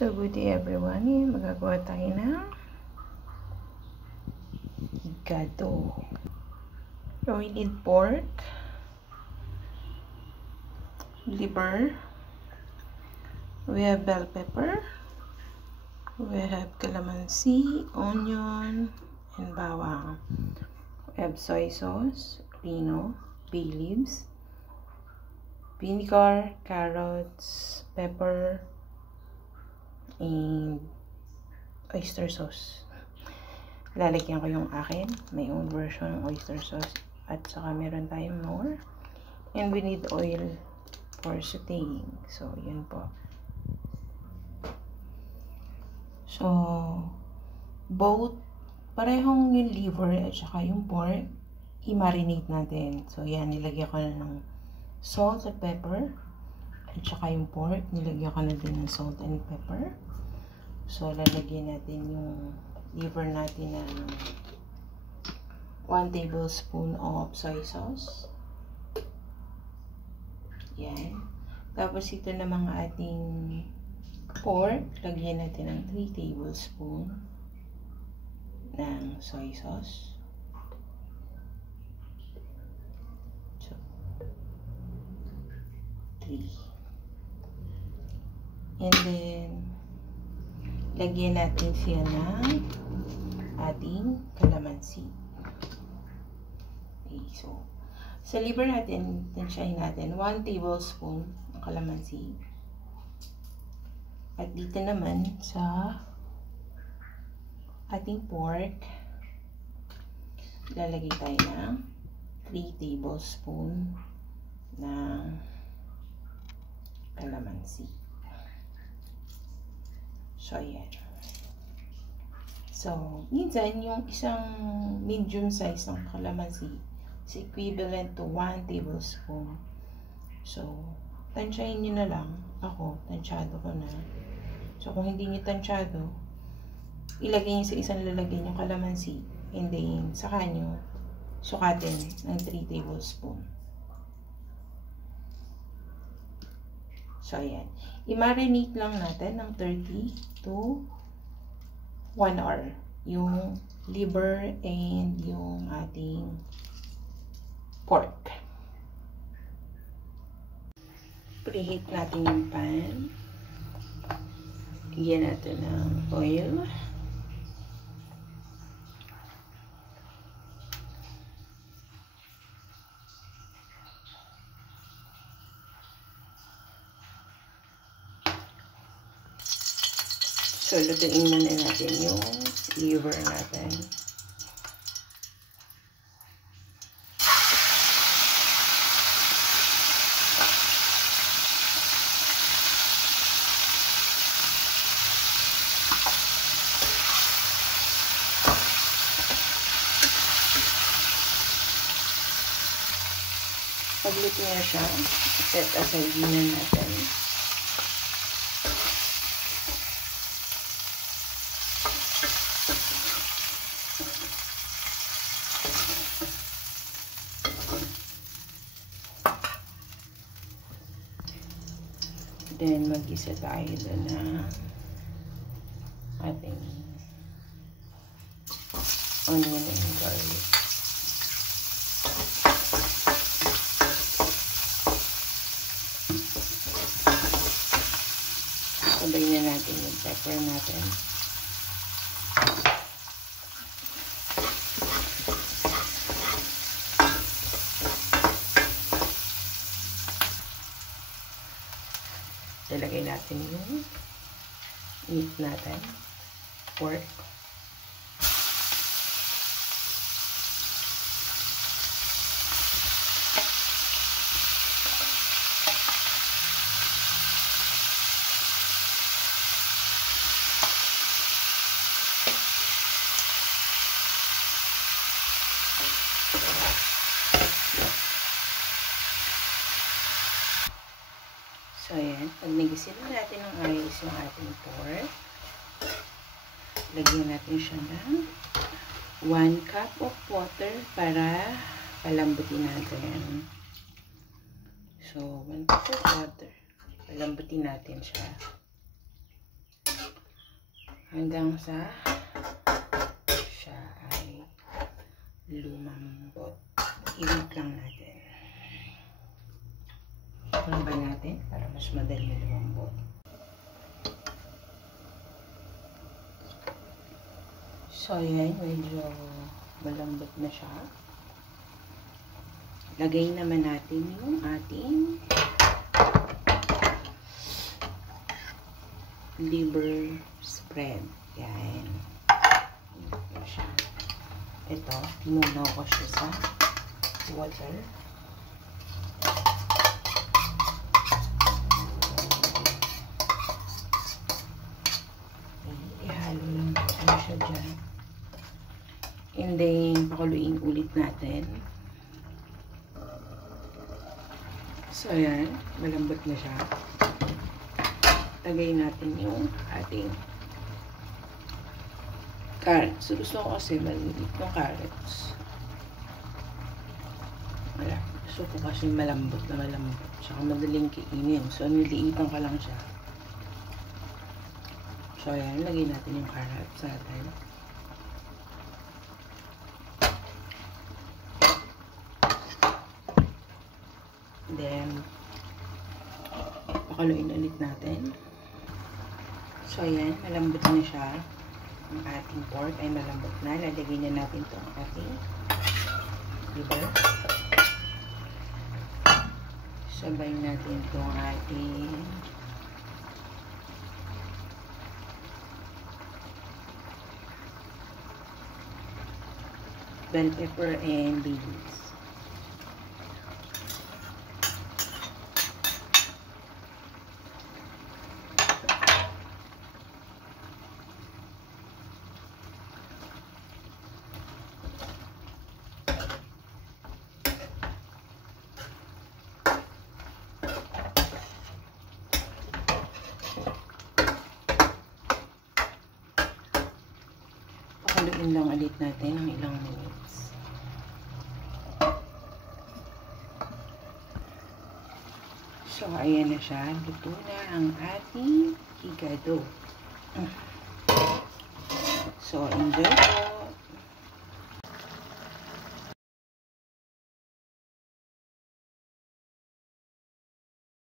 So, good day everyone. Magagawa tayo ng higado. So, we need pork, liver, we have bell pepper, we have calamansi, onion, and bawang. We have soy sauce, pino, bay leaves, vinegar, carrots, pepper, and oyster sauce. Lalagyan ko yung akin. May own version ng oyster sauce. At saka meron tayong more. And we need oil for sauteing. So, yun po. So, both, parehong yung liver at saka yung pork, i-marinate natin. So, yan, nilagyan ko na ng salt at pepper. At saka yung pork, nilagyan ko na din ng salt and pepper. So, lalagyan natin yung liver natin ng 1 tablespoon of soy sauce. Yan. Tapos, ito na mga ating pork, lagyan natin ng 3 tablespoon ng soy sauce. So, 3. And then, lagyan natin siya ng ating calamansi. Okay, so, sa liver natin, tansyahin natin 1 tablespoon ng calamansi. At dito naman sa ating pork, lalagay tayo ng 3 tablespoon ng calamansi. So, ayan. So, minsan, yung isang medium size ng calamansi is equivalent to 1 tablespoon. So, tansyahin nyo na lang. Ako, tansyado ko na. So, kung hindi nyo tansyado, ilagay nyo sa isang lalagyan yung calamansi. And then, saka nyo sukatin ng 3 tablespoon. So, ayan. I-marinate lang natin ng 30 to 1 hour yung liver and yung ating pork. Preheat natin yung pan. Lagyan natin ng oil. So, lutuin muna natin yung liver natin. Pagluto na siya, set aside na natin. Then, mag-isa tayo doon na ating onion and garlic. Sabay na natin yung pepper natin. Ilagay natin yung meat natin, pork. So, ayan. Pag nagisin natin ng ayos yung ating pork, lagyan natin siya ng 1 cup of water para palambutin natin. So, 1 cup of water. Palambutin natin siya. hanggang sa siya ay lumambot. Iwig lang natin. Ano ba natin? Para mas madali lumambot. So, ayan. Medyo malambot na siya. Lagay naman natin yung ating liver spread. Yan. Ito siya. Ito, tinunaw ko siya sa water. Ihalo lang ko siya dyan. And then, pakuluin ulit natin. So, ayan. Malambot na siya. Lagay natin yung ating carrots. So, gusto ko kasi maliit yung carrots. Wala. Gusto ko kasi malambot na malambot. Tsaka madaling kainin. So, niliitan ka lang siya. So, ayan. Lagay natin yung carrots natin. Then, pakaluin ulit natin. So, ayan. Malambot na siya. Ang ating pork ay malambot na. Lalagay na natin itong ating liver. Sabay natin itong ating bell pepper and bay leaves. Haluin lang ulit natin ng ilang minutes. So, ayan na siya. Luto na ang ating higado. So, enjoy po!